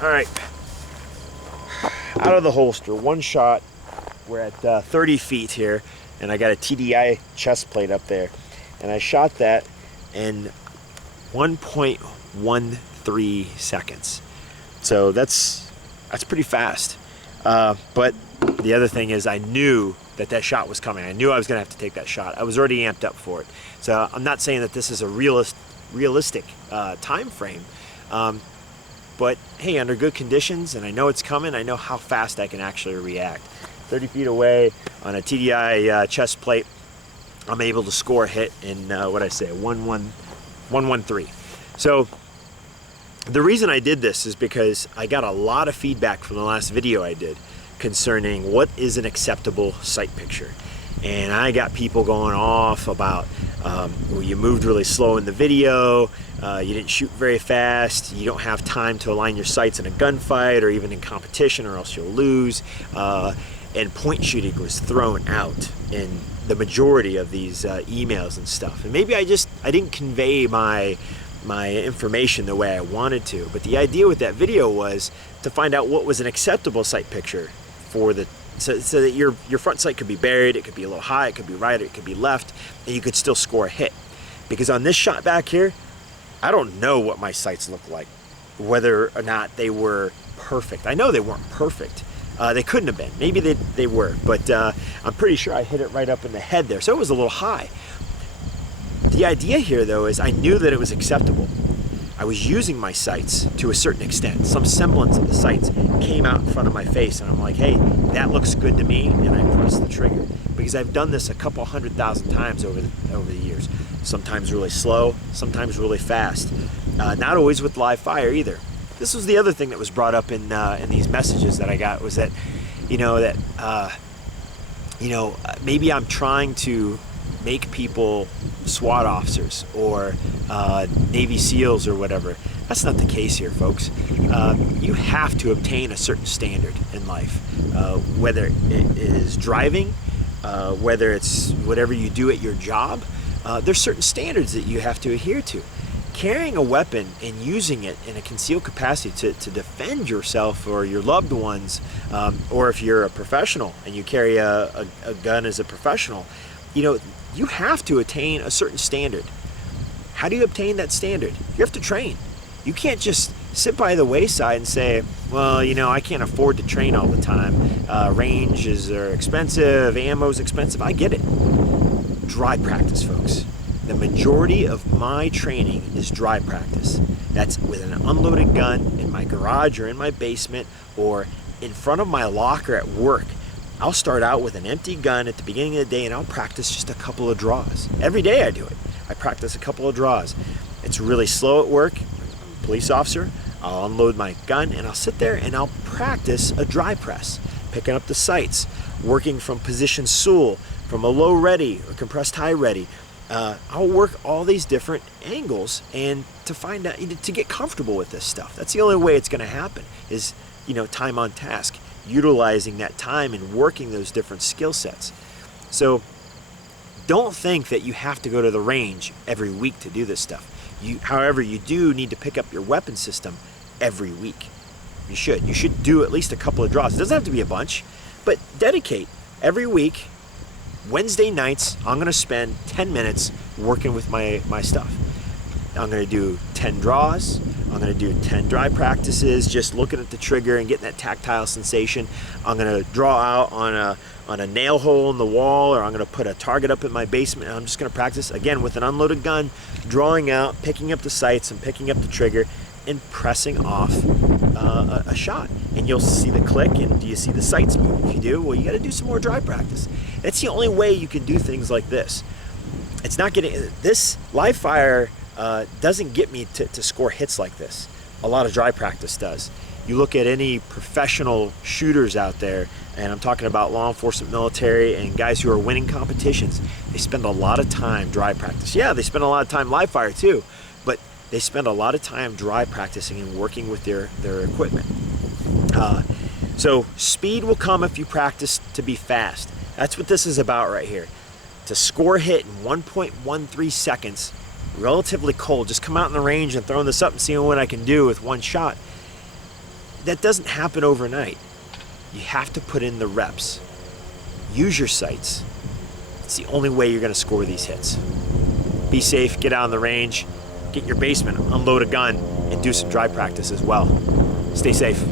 All right, out of the holster, one shot. We're at 30 feet here, and I got a TDI chest plate up there, and I shot that in 1.13 seconds. So that's pretty fast. But the other thing is, I knew that shot was coming. I knew I was gonna have to take that shot. I was already amped up for it. So I'm not saying that this is a realistic time frame. But hey, under good conditions, and I know it's coming, I know how fast I can actually react. 30 feet away on a TDI chest plate, I'm able to score a hit in, 113. So the reason I did this is because I got a lot of feedback from the last video I did concerning what is an acceptable sight picture. And I got people going off about, well, you moved really slow in the video, you didn't shoot very fast, you don't have time to align your sights in a gunfight or even in competition or else you'll lose. And point shooting was thrown out in the majority of these emails and stuff. And maybe I didn't convey my information the way I wanted to. But the idea with that video was to find out what was an acceptable sight picture for so that your front sight could be buried, it could be a little high, it could be right, it could be left, and you could still score a hit. Because on this shot back here, I don't know what my sights look like, whether or not they were perfect. I know they weren't perfect. They couldn't have been. Maybe they were, but I'm pretty sure I hit it right up in the head there, so it was a little high. The idea here, though, is I knew that it was acceptable. I was using my sights to a certain extent. Some semblance of the sights came out in front of my face, and I'm like, hey, that looks good to me, and I pressed the trigger. Because I've done this a couple 100,000 times over the years. Sometimes really slow, sometimes really fast. Not always with live fire either. This was the other thing that was brought up in these messages that I got, was that, maybe I'm trying to make people SWAT officers or Navy SEALs or whatever. That's not the case here, folks. You have to obtain a certain standard in life, whether it is driving, whether it's whatever you do at your job. There's certain standards that you have to adhere to. Carrying a weapon and using it in a concealed capacity to defend yourself or your loved ones, or if you're a professional and you carry a gun as a professional, you have to attain a certain standard. How do you obtain that standard? You have to train. You can't just sit by the wayside and say, well, I can't afford to train all the time. Ranges are expensive, ammo's expensive. I get it. Dry practice, folks. The majority of my training is dry practice. That's with an unloaded gun in my garage or in my basement or in front of my locker at work. I'll start out with an empty gun at the beginning of the day and I'll practice just a couple of draws. Every day I do it. I practice a couple of draws. It's really slow at work. I'm a police officer. I'll unload my gun and I'll sit there and I'll practice a dry press, picking up the sights, working from position Sul, from a low ready or compressed high ready. I'll work all these different angles and to find out, to get comfortable with this stuff. That's the only way it's going to happen is, time on task, utilizing that time and working those different skill sets. So don't think that you have to go to the range every week to do this stuff. However, you do need to pick up your weapon system every week. You should do at least a couple of draws. It doesn't have to be a bunch, but dedicate every week. Wednesday nights, I'm going to spend 10 minutes working with my stuff. I'm going to do 10 draws. I'm going to do 10 dry practices, just looking at the trigger and getting that tactile sensation. I'm going to draw out on a nail hole in the wall, or I'm going to put a target up in my basement, and I'm just going to practice, again, with an unloaded gun, drawing out, picking up the sights and picking up the trigger, and pressing off a shot. And you'll see the click, and do you see the sights move? If you do, well, you got to do some more dry practice. That's the only way you can do things like this. It's not getting, this live fire doesn't get me to score hits like this. A lot of dry practice does. You look at any professional shooters out there, and I'm talking about law enforcement, military, and guys who are winning competitions, they spend a lot of time dry practice. Yeah, they spend a lot of time live fire too, but they spend a lot of time dry practicing and working with their equipment. So speed will come if you practice to be fast. That's what this is about right here. To score a hit in 1.13 seconds, relatively cold, just come out in the range and throwing this up and seeing what I can do with one shot. that doesn't happen overnight. You have to put in the reps. Use your sights. It's the only way you're going to score these hits. Be safe, get out on the range, get in your basement, unload a gun, and do some dry practice as well. Stay safe.